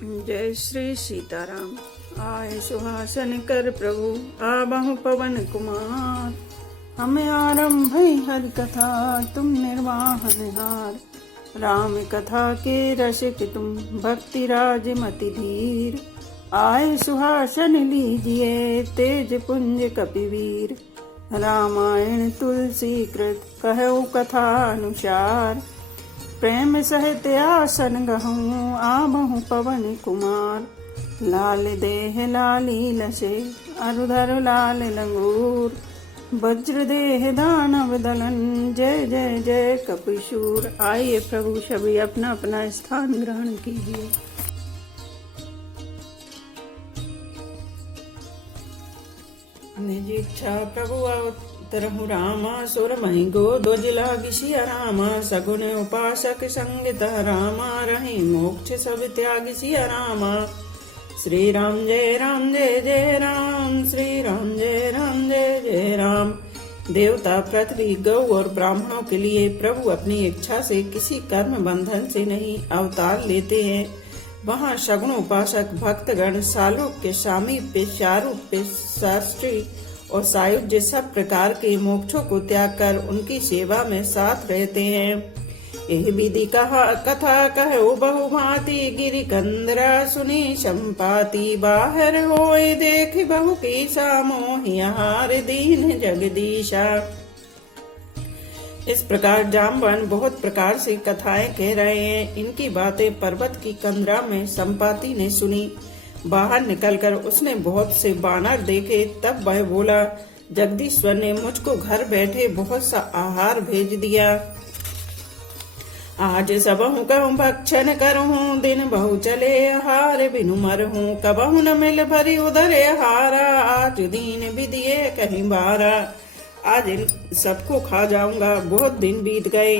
जय श्री सीताराम। आए सुहासन कर प्रभु आबहु पवन कुमार। हमें आरंभ हरि कथा तुम निर्वाहन हार। राम कथा के रसिक तुम भक्ति राज मति धीर। आए सुहासन लीजिए तेज पुंज कपिवीर। रामायण तुलसी कृत कहु कथा अनुसार। प्रेम सहित आसन गहूँ आबहु पवन कुमार। लाल देह लाली लसे अरुधर लाल लंगूर। वज्र देह दानव दलन जय जय जय कपिशूर। आइए प्रभु सभी अपना अपना स्थान ग्रहण कीजिए। निज इच्छा प्रभु तरहु रामा सुर मही गो ध्वज लागी सिया रामा। सगुन उपासक संगित रामा रही मोक्ष सब त्यागी सिया रामा। श्री राम जय जय राम। श्री राम जय जय राम। देवता पृथ्वी गौ और ब्राह्मणों के लिए प्रभु अपनी इच्छा से किसी कर्म बंधन से नहीं अवतार लेते हैं। वहाँ सगुण उपासक भक्तगण सालोक्य सामीप्य शारूप्य शास्त्री और सायुज्य सब प्रकार के मोक्षों को त्याग कर उनकी सेवा में साथ रहते हैं। यह विधि कथा कहो बहुभांति गिरि कंदरा सुनी संपाति। बाहर होए देख बहु की मोहिहार दीन जगदीशा। इस प्रकार जामवन बहुत प्रकार से कथाएं कह रहे हैं। इनकी बातें पर्वत की कंदरा में संपाति ने सुनी। बाहर निकलकर उसने बहुत से बानर देखे। तब वह बोला, जगदीश्वर ने मुझको घर बैठे बहुत सा आहार भेज दिया। आज सबहु कहूँ भक्षण करहूँ दिन बहु चले आहार बिनु मरहूँ। कबहु न मिल भरी उधर आहारा आज दीन विदिये कहीं बारा। आज इन सबको खा जाऊंगा। बहुत दिन बीत गए,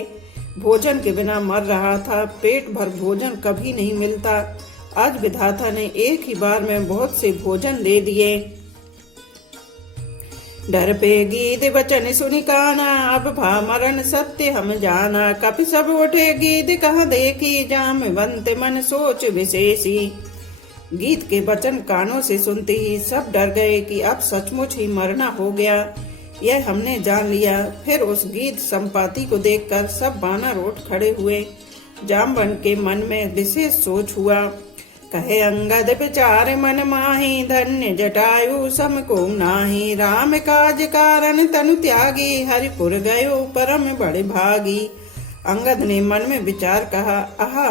भोजन के बिना मर रहा था। पेट भर भोजन कभी नहीं मिलता। आज विधाता ने एक ही बार में बहुत से भोजन दे दिए। डर पे गीत वचन सुनि काना अब भा मरण सत्य हम जाना। कपि सब उठे गीत कहाँ देखी जामवंत मन सोच विशेषी। गीत के वचन कानों से सुनते ही सब डर गए कि अब सचमुच ही मरना हो गया। यह हमने जान लिया। फिर उस गीत संपाति को देखकर सब बानर उठ खड़े हुए। जामवन के मन में विशेष सोच हुआ। कहे अंगद विचार मन माही धन्य जटायु सम को नाही। राम काज कारण तनु त्यागी हरिपुर गयो परम बड़े भागी। अंगद ने मन में विचार कहा, आहा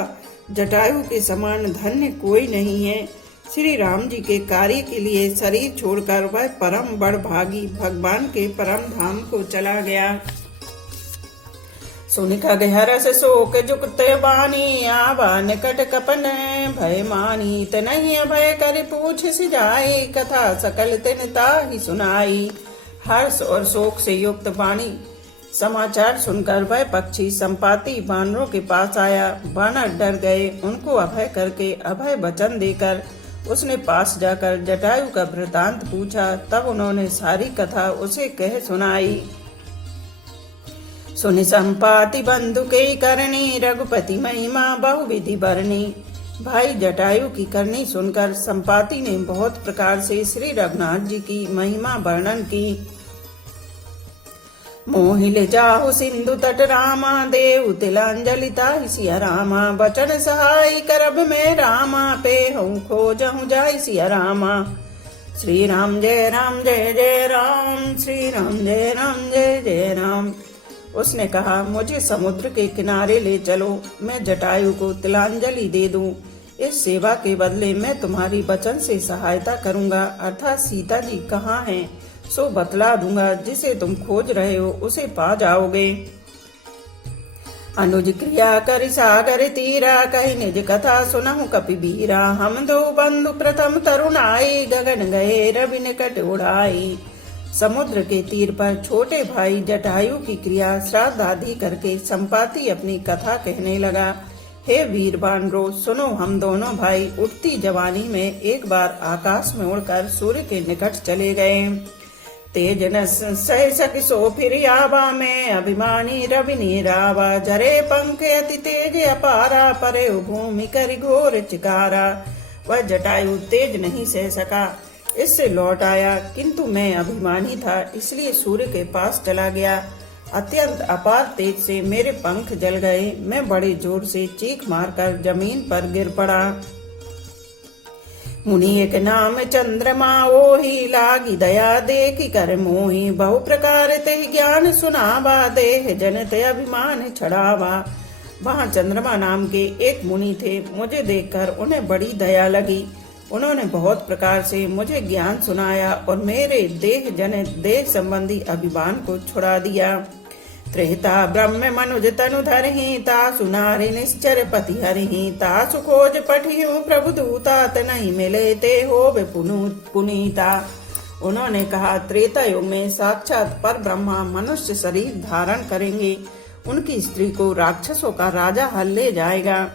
जटायु के समान धन्य कोई नहीं है। श्री राम जी के कार्य के लिए शरीर छोड़कर वह परम बड़ भागी भगवान के परम धाम को चला गया। सुन खगहरस शोक जुक्त बानी आवा निकट कपन भय मानी। तनहि अभय कर पूछ सिजाई कथा सकल तिन ताहि सुनाई। हर्ष और शोक से युक्त वाणी समाचार सुनकर वह पक्षी संपाति बानरों के पास आया। बानर डर गए। उनको अभय करके अभय वचन देकर उसने पास जाकर जटायु का वृतांत पूछा। तब उन्होंने सारी कथा उसे कह सुनाई। सुनि संपाति बंधु के करनी रघुपति महिमा बहुविधि बरनी। भाई जटायु की करनी सुनकर संपाति ने बहुत प्रकार से श्री रघुनाथ जी की महिमा वर्णन की। मोहिल जाहु सिंधु तट रामा देव तिलांजलि ताहि सिया रामा। बचन सहाय करब में रामा पे हूँ खोजहु जाय सिया रामा। श्री राम जय जय राम। श्री राम जय जय राम। उसने कहा, मुझे समुद्र के किनारे ले चलो, मैं जटायु को तिलांजलि दे दूं। इस सेवा के बदले मैं तुम्हारी वचन से सहायता करूंगा। अर्थात सीता जी कहाँ हैं सो बतला दूंगा। जिसे तुम खोज रहे हो उसे पा जाओगे। अनुज क्रिया कर सागर तीरा कही निज कथा सुनहु कपिबीरा। हम दो बंधु प्रथम तरुणाई गगन गए रवि निकट उड़ाई। समुद्र के तीर पर छोटे भाई जटायु की क्रिया श्राद्ध आदि करके संपाति अपनी कथा कहने लगा। हे वीर बानरों, सुनो, हम दोनों भाई उठती जवानी में एक बार आकाश में उड़कर सूर्य के निकट चले गए। तेज न सह सक सो फिर आवा में अभिमानी रवि नीरावा। जरे पंख अति तेज अपारा परे भूमि कर घोर चिकारा। वह जटायु तेज नहीं सह सका, इससे लौट आया, किंतु मैं अभिमानी था इसलिए सूर्य के पास चला गया। अत्यंत अपार तेज से मेरे पंख जल गए, मैं बड़े जोर से चीख मारकर जमीन पर गिर पड़ा। मुनि एक नाम चंद्रमा ओहि, लागी दया देखी कर मोहि, बहु प्रकार ते ज्ञान सुनावा, देह जनत अभिमान छड़ावा। वहाँ चंद्रमा नाम के एक मुनि थे, मुझे देखकर उन्हें बड़ी दया लगी। उन्होंने बहुत प्रकार से मुझे ज्ञान सुनाया और मेरे देह जनित देह संबंधी अभिमान को छुड़ा दिया। त्रेता ब्रह्म मनुज तनु धरहि, तासु नारी निश्चर पति हरिहि, तासु खोज पठियु प्रभु दूता, तनहि मिले ते होवे पुनीता। उन्होंने कहा, त्रेता युग में साक्षात पर ब्रह्मा मनुष्य शरीर धारण करेंगे, उनकी स्त्री को राक्षसों का राजा हल ले जाएगा,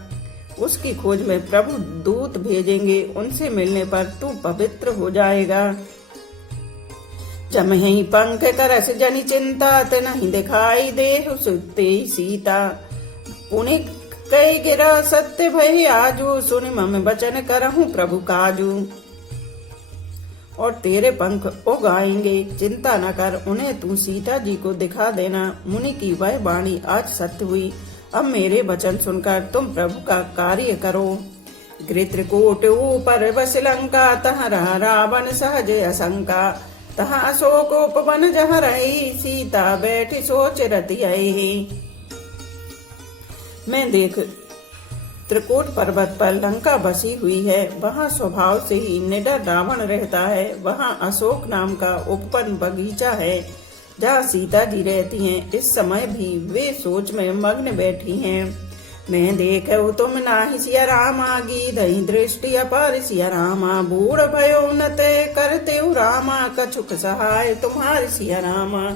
उसकी खोज में प्रभु दूत भेजेंगे, उनसे मिलने पर तू पवित्र हो जाएगा। जमहि पंख करस जनि चिंता, नहीं दिखाई देहु सुते सीता, पुनि कई गिरा सत्य भय आजू, सुनि मम वचन करहूं प्रभु काजू। और तेरे पंख उगाएंगे, चिंता न कर, उन्हें तू सीता जी को दिखा देना। मुनि की वह वाणी आज सत्य हुई। अब मेरे वचन सुनकर तुम प्रभु का कार्य करो। गृत्रकूट ऊपर बस लंका, तह रहा रावण सहज असंका, तह अशोकोपवन जह रही, सीता बैठी सोच रति आई। मैं देख त्रिकूट पर्वत पर लंका बसी हुई है, वहाँ स्वभाव से ही निडर रावण रहता है। वहाँ अशोक नाम का उपवन बगीचा है, जहाँ सीता जी रहती हैं। इस समय भी वे सोच में मग्न बैठी हैं। मैं देखो तुम नाही सिया रामा, गीधहि दृष्टि अपार सिया रामा, बूढ़ भयो न ते करते रामा, कछुक सहाय तुम्हारे सिया रामा।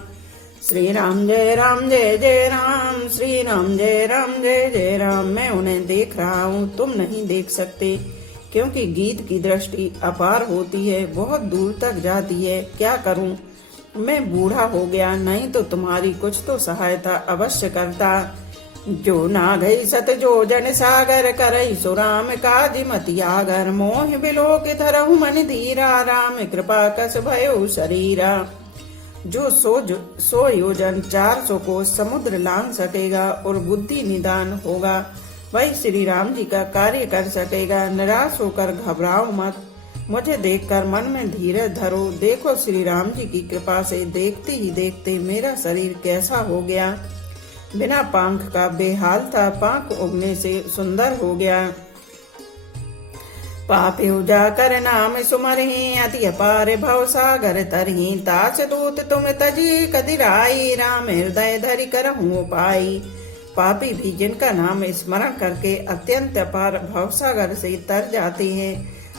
श्री राम जय जय राम, श्री राम जय जय राम। मैं उन्हें देख रहा हूँ, तुम नहीं देख सकते, क्योंकि गीत की दृष्टि अपार होती है, बहुत दूर तक जाती है। क्या करूं, मैं बूढ़ा हो गया, नहीं तो तुम्हारी कुछ तो सहायता अवश्य करता। जो ना गई सत जो जन सागर, करई सो राम काज मति आगर, मोह बिलोक धरहु मन धीरा, राम कृपा कस भयो शरीरा। जो सो योजन 400 को समुद्र लांग सकेगा और बुद्धि निदान होगा, वही श्री राम जी का कार्य कर सकेगा। निराश होकर घबराओ मत, मुझे देखकर मन में धीरज धरो। देखो श्री राम जी की कृपा से देखते ही देखते मेरा शरीर कैसा हो गया। बिना पंख का बेहाल था, पंख उगने से सुंदर हो गया। पापे जाकर नाम सुमरहि, अति अपार भव सागर तरहि, ताच दूत तुम तजी कदिराई, राम हृदय धरि करहु पाई। पापी भी जिनका नाम स्मरण करके अत्यंत अपार भवसागर से तर जाते हैं,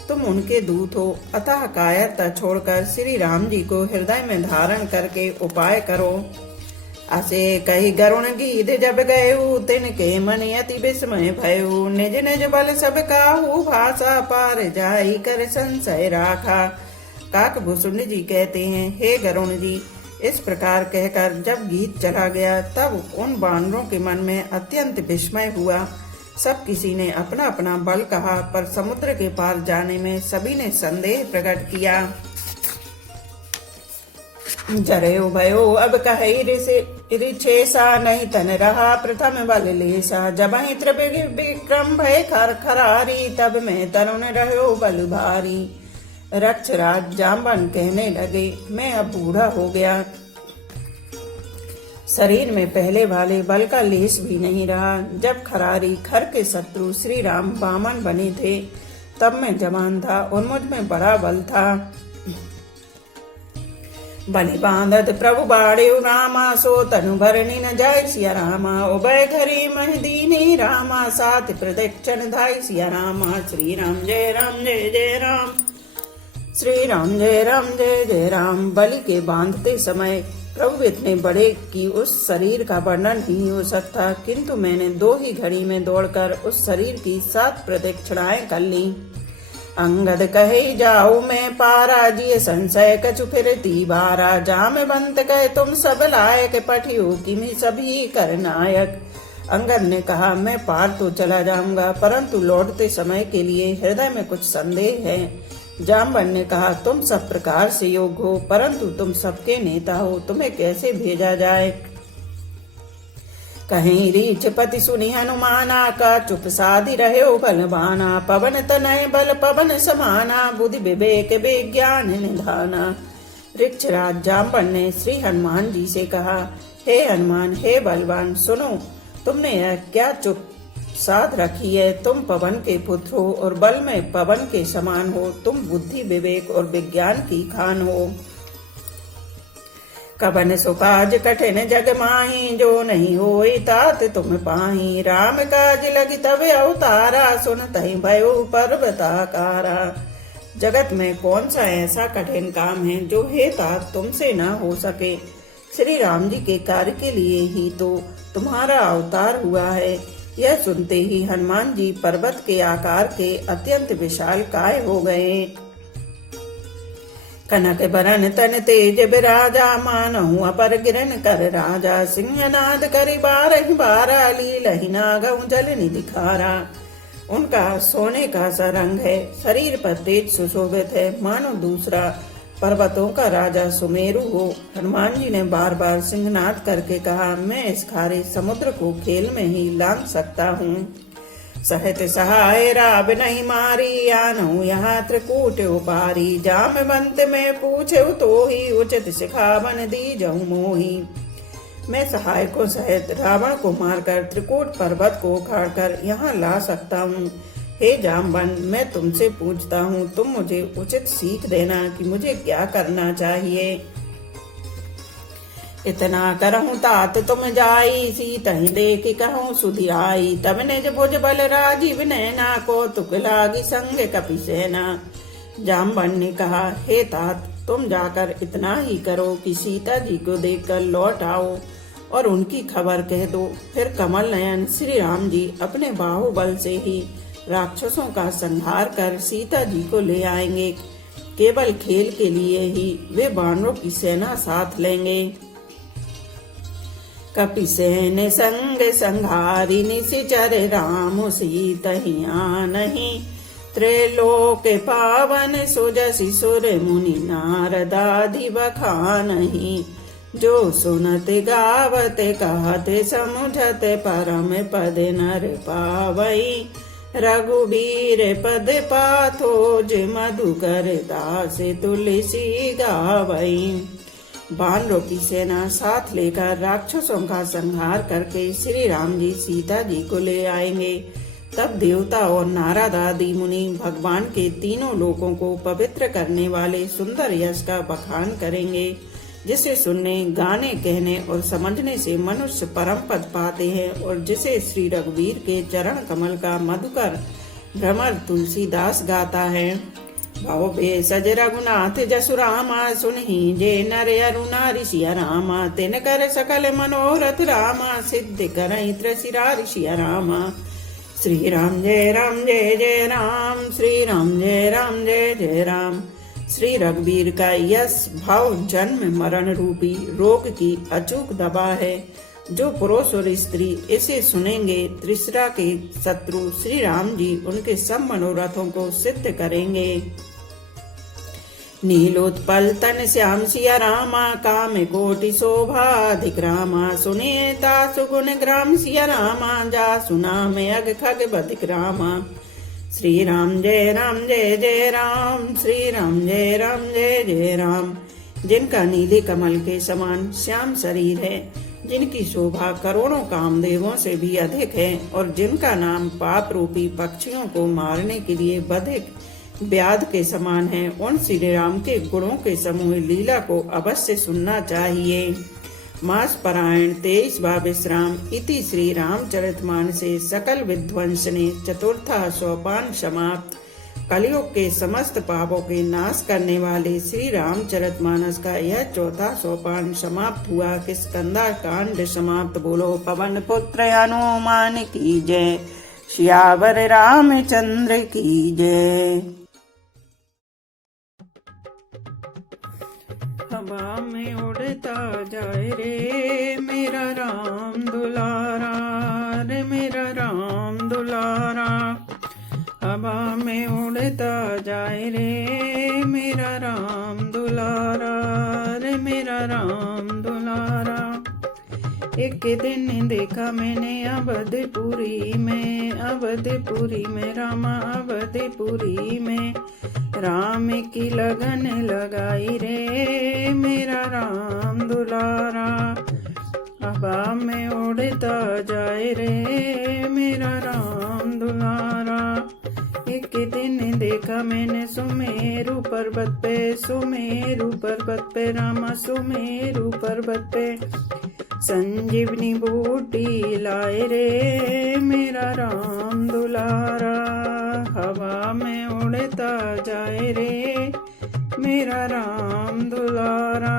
तुम उनके दूत हो। अतः कायरता छोड़कर श्री राम जी को हृदय में धारण करके उपाय करो। असे कही गरुण गीत जब गयु, तिनके मन अति विस्मय भयु, निज निज बल सब काहू, भाषा पार जाई कर संशय राखा। काकभूषुंड जी कहते हैं, हे गरुण जी, इस प्रकार कहकर जब गीत चला गया, तब उन बानरों के मन में अत्यंत विस्मय हुआ। सब किसी ने अपना अपना बल कहा, पर समुद्र के पार जाने में सभी ने संदेह प्रकट किया। जरयो भयो अब कहि रिछेसा, नहीं तन रहा प्रथम बल लेसा, जबहि त्रिविक्रम भय खरारी, तब मैं तरुण रहो बल भारी। रक्षराज जाम्बन कहने लगे, मैं अब बूढ़ा हो गया, शरीर में पहले वाले बल का लेस भी नहीं रहा। जब खरारी खर के शत्रु श्री राम वामन बने थे, तब मैं जवान था और मुझ में बड़ा बल था। बलि बांधत प्रभु बाड़े रामा, सो तनु भरनी न जाय सिया रामा, उभय घरी मह दीनी रामा, साथ प्रदक्षिण धाय सिया रामा। श्री राम जय जय राम, श्री राम जय जय राम। बलि के बांधते समय प्रभु इतने बड़े कि उस शरीर का वर्णन नहीं हो सकता, किंतु मैंने 2 ही घड़ी में दौड़कर उस शरीर की 7 प्रदक्षिणाएं कर ली। अंगद कहे जाओ मैं पारा, जिय संशय कछु फिरती बारा, जाम बंत कहे तुम सब लायक, पठियो किमि सभी कर नायक। अंगद ने कहा, मैं पार तो चला जाऊंगा, परंतु लौटते समय के लिए हृदय में कुछ संदेह है। जामवंत ने कहा, तुम सब प्रकार से योग्य हो, परंतु तुम सबके नेता हो, तुम्हें कैसे भेजा जाए। कहीं रीछ पति सुनी हनुमाना, का चुप साधि रहे हो बलवाना। पवन तनय बल पवन समाना, बुद्धि विवेक विज्ञान निधाना। ऋक्षराज जामवंत ने श्री हनुमान जी से कहा, हे हनुमान, हे बलवान, सुनो, तुमने यह क्या चुप साध रखी है। तुम पवन के पुत्र हो और बल में पवन के समान हो। तुम बुद्धि विवेक और विज्ञान की खान हो। कबन सुकाज कठिन जग माही, जो नहीं होई तात तुम पाही। राम काज लगी तब अवतारा, सुनतहि भयो पर्वताकारा। जगत में कौन सा ऐसा कठिन काम है जो हे तात तुमसे न हो सके। श्री राम जी के कार्य के लिए ही तो तुम्हारा अवतार हुआ है। यह सुनते ही हनुमान जी पर्वत के आकार के अत्यंत विशाल काय हो गए। कनक बरन तन तेज बिराजा, मानहु अपर गिरन कर राजा। सिंहनाद करि बारहि बारा, लीलहि नागहु जल निधि खारा। उनका सोने का सा रंग है, शरीर पर तेज सुशोभित है, मानो दूसरा पर्वतों का राजा सुमेरु हो। हनुमान जी ने बार बार सिंहनाद करके कहा, मैं इस खारे समुद्र को खेल में ही लांघ सकता हूँ। सहत सहाय राब नहीं मारी, आनहु यहाँ त्रिकूट उपारी। जामवंत में पूछे तो ही, उचित सिखावन दी जाऊं मोही। मैं सहाय को सहित रावण को मारकर त्रिकूट पर्वत को उखाड़कर यहाँ ला सकता हूँ। हे जामवंत, मैं तुमसे पूछता हूँ, तुम मुझे उचित सीख देना कि मुझे क्या करना चाहिए। इतना करहूँ तात तुम जाई, सीतहि देख कहूँ सुधियाई। तब निज भुज बल राजीव नैना, कौतुक लागी संग कपि सेना। जामवंत ने कहा, हे तात, तुम जाकर इतना ही करो कि सीता जी को देखकर लौट आओ और उनकी खबर कह दो। फिर कमल नयन श्री राम जी अपने बाहुबल से ही राक्षसों का संहार कर सीता जी को ले आएंगे। केवल खेल के लिए ही वे वानरों की सेना साथ लेंगे। कपि सेन संग संहारी, निशिचर राम सीतहि आनहि। त्रैलोक पावन सुजसि सुर मुनि, नारदादि बखानहि। जो सुनत गावत कहत समुझत, परम पद नर पावई। रघुबीर पद पाथोज, मधुकर दास तुलसी गावई। वानरों की सेना साथ लेकर राक्षसों का संहार करके श्री राम जी सीता जी को ले आएंगे। तब देवता और नारद आदि मुनि भगवान के तीनों लोकों को पवित्र करने वाले सुंदर यश का बखान करेंगे, जिसे सुनने, गाने, कहने और समझने से मनुष्य परम पद पाते हैं, और जिसे श्री रघुवीर के चरण कमल का मधुकर भ्रमर तुलसीदास गाता है। भाव सज रघुनाथ जसु रामा, सुनहि जे नर अरु नारी सिया रामा। तिन कर सकल मनोरथ रामा, सिद्ध करहि त्रसिरा ऋषिया रामा। श्री राम जय जय राम, श्री राम जय जय राम। श्री रघुवीर का यश भाव जन्म मरण रूपी रोग की अचूक दवा है। जो पुरुष और स्त्री इसे सुनेंगे, त्रिसरा के शत्रु श्री राम जी उनके सब मनोरथों को सिद्ध करेंगे। नीलोत्पल तन श्याम सिया रामा, काम कोटि शोभा अधिक रामा। सुने तासु गुण ग्राम सिया रामा, जा सुना में अग खग बधिक रामा। श्री राम जय जय राम, श्री राम जय जय राम। जिनका नीले कमल के समान श्याम शरीर है, जिनकी शोभा करोड़ों कामदेवों से भी अधिक है, और जिनका नाम पाप रूपी पक्षियों को मारने के लिए बधिक व्याध के समान है, उन श्री राम के गुणों के समूह लीला को अवश्य सुनना चाहिए। मास परायण 23वां विश्राम इति श्री रामचरितमानसे सकल विध्वंसने चतुर्था सोपान समाप्त। कलयुग के समस्त पापों के नाश करने वाले श्री रामचरितमानस का यह चौथा सोपान समाप्त हुआ। किष्किंधा कांड समाप्त। बोलो पवन पुत्र हनुमान की जय, सियावर रामचंद्र की जय। हवा में उड़ता जाए रे मेरा राम दुलारा, रे मेरा राम दुलारा। हवा में उड़ता जाए रे मेरा राम दुलारा, रे मेरा राम दुलारा। एक दिन देखा मैंने अवधपुरी में, अवधपुरी में रामा अवधपुरी में। राम की लगन लगाई रे मेरा राम दुलारा। हवा में उड़ता जाए रे मेरा राम दुलारा। एक दिन देखा मैंने सुमेरु पर्वत पे, सुमेरु पर्वत पे रामा सुमेरु पर्वत पे। संजीवनी बूटी लाए रे मेरा राम दुलारा। हवा में उड़ता जाए रे मेरा राम दुलारा।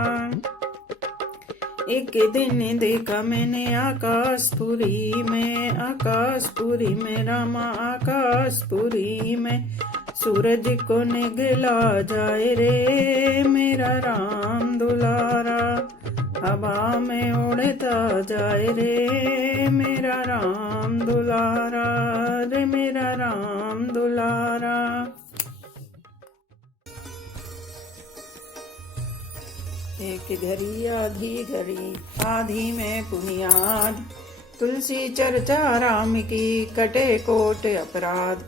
एक दिन देखा मैंने आकाशपुरी में, आकाशपुरी में रामा आकाशपुरी में। सूरज को निगला जाए रे मेरा राम दुलारा। हवा में उड़ता जाए रे मेरा राम दुलारा, रे मेरा राम दुलारा। एक घड़ी आधी में पुनियाद। तुलसी चर्चा राम की कटे कोट अपराध।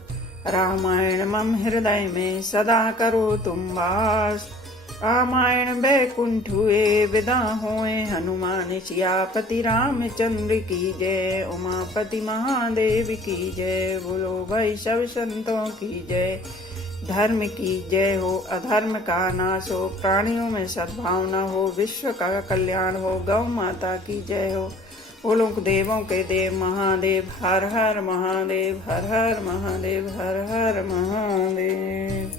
रामायण मम हृदय में सदा करो तुम वास। रामायण बैकुंठ हुए विदा हुए हनुमान। सियापति रामचंद्र की जय, उमापति महादेव की जय। बोलो भाई सब संतों की जय। धर्म की जय हो, अधर्म का नाश हो, प्राणियों में सद्भावना हो, विश्व का कल्याण हो। गौ माता की जय हो। बोलो देवों के देव महादेव। हर हर महादेव, हर हर महादेव, हर हर महादेव।